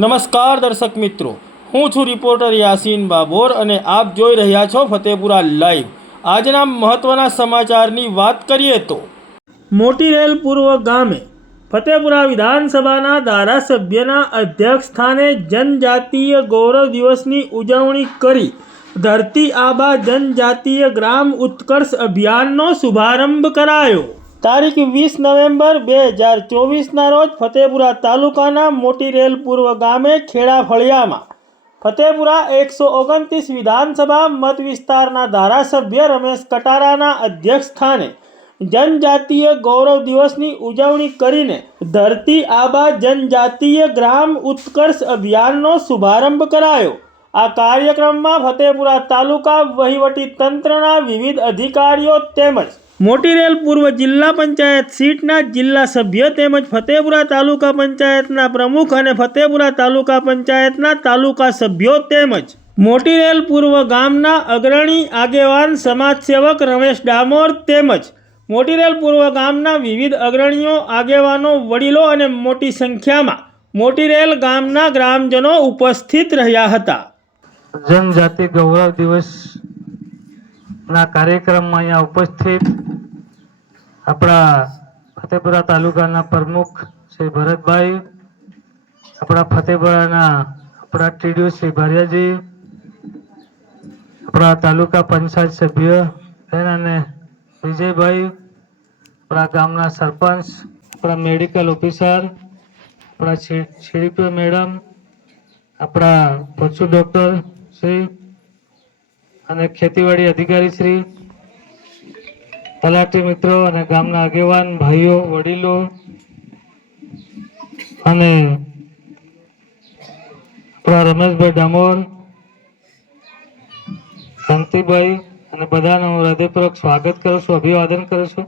નમસ્કાર દર્શક મિત્રો. હું છું રિપોર્ટર યાસીન બાબોર અને આપ જોઈ રહ્યા છો ફતેપુરા લાઈવ. આજના મહત્વના સમાચારની વાત કરીએ તો મોટી રેલ પૂર્વ ગામે ફતેપુરા વિધાનસભાના ધારાસભ્યના અધ્યક્ષ સ્થાને જનજાતીય ગૌરવ દિવસની ઉજવણી કરી ધરતી આબા જનજાતીય ગ્રામ ઉત્કર્ષ અભિયાનનો શુભારંભ કરાયો. તારીખ વીસ નવેમ્બર બે હજાર ચોવીસના રોજ ફતેપુરા તાલુકાના મોટી રેલ પૂર્વ ગામે ખેડા ફળિયામાં ફતેપુરા એકસો ઓગણત્રીસ વિધાનસભા મત વિસ્તારના ધારાસભ્ય રમેશ કટારાના અધ્યક્ષ સ્થાને જનજાતીય ગૌરવ દિવસની ઉજવણી કરીને ધરતી આબા જનજાતીય ગ્રામ ઉત્કર્ષ અભિયાનનો શુભારંભ કરાયો. આ કાર્યક્રમમાં ફતેપુરા તાલુકા વહીવટી તંત્રના વિવિધ અધિકારીઓ તેમજ મોટી રેલ પૂર્વ જિલ્લા પંચાયત સીટના જિલ્લા સભ્ય તેમજ ફતેપુરા તાલુકા પંચાયતના પ્રમુખ અને ફતેપુરા તાલુકા પંચાયતના તાલુકા સભ્યો તેમજ મોટી રેલ પૂર્વ ગામના અગ્રણી આગેવાન સમાજસેવક રમેશ ડામોર તેમજ મોટી રેલ પૂર્વ ગામના વિવિધ અગ્રણીઓ, આગેવાનો, વડીલો અને મોટી સંખ્યામાં મોટી રેલ ગામના ગ્રામજનો ઉપસ્થિત રહ્યા હતા. જનજાતિ ગૌરવ દિવસ ના કાર્યક્રમમાં અહીંયા ઉપસ્થિત આપણા ફતેપુરા તાલુકાના પ્રમુખ શ્રી ભરતભાઈ, આપણા ફતેપુરાના આપણા ટીડીઓ શ્રી ભારિયાજી, આપણા તાલુકા પંચાયત સભ્ય બેન અને વિજયભાઈ, આપણા ગામના સરપંચ, આપણા મેડિકલ ઓફિસર, આપણા છીડીપીઓ મેડમ, આપણા પશુ ડૉક્ટર શ્રી અને ખેતીવાડી અધિકારી શ્રી તલાટી મિત્રો અને ગામના આગેવાન, ભાઈઓ, વડીલો અને આપણા રમેશભાઈ ડામોર, શાંતિભાઈ અને બધાનું હૃદયપૂર્વક સ્વાગત કરું છું, અભિવાદન કરું છું.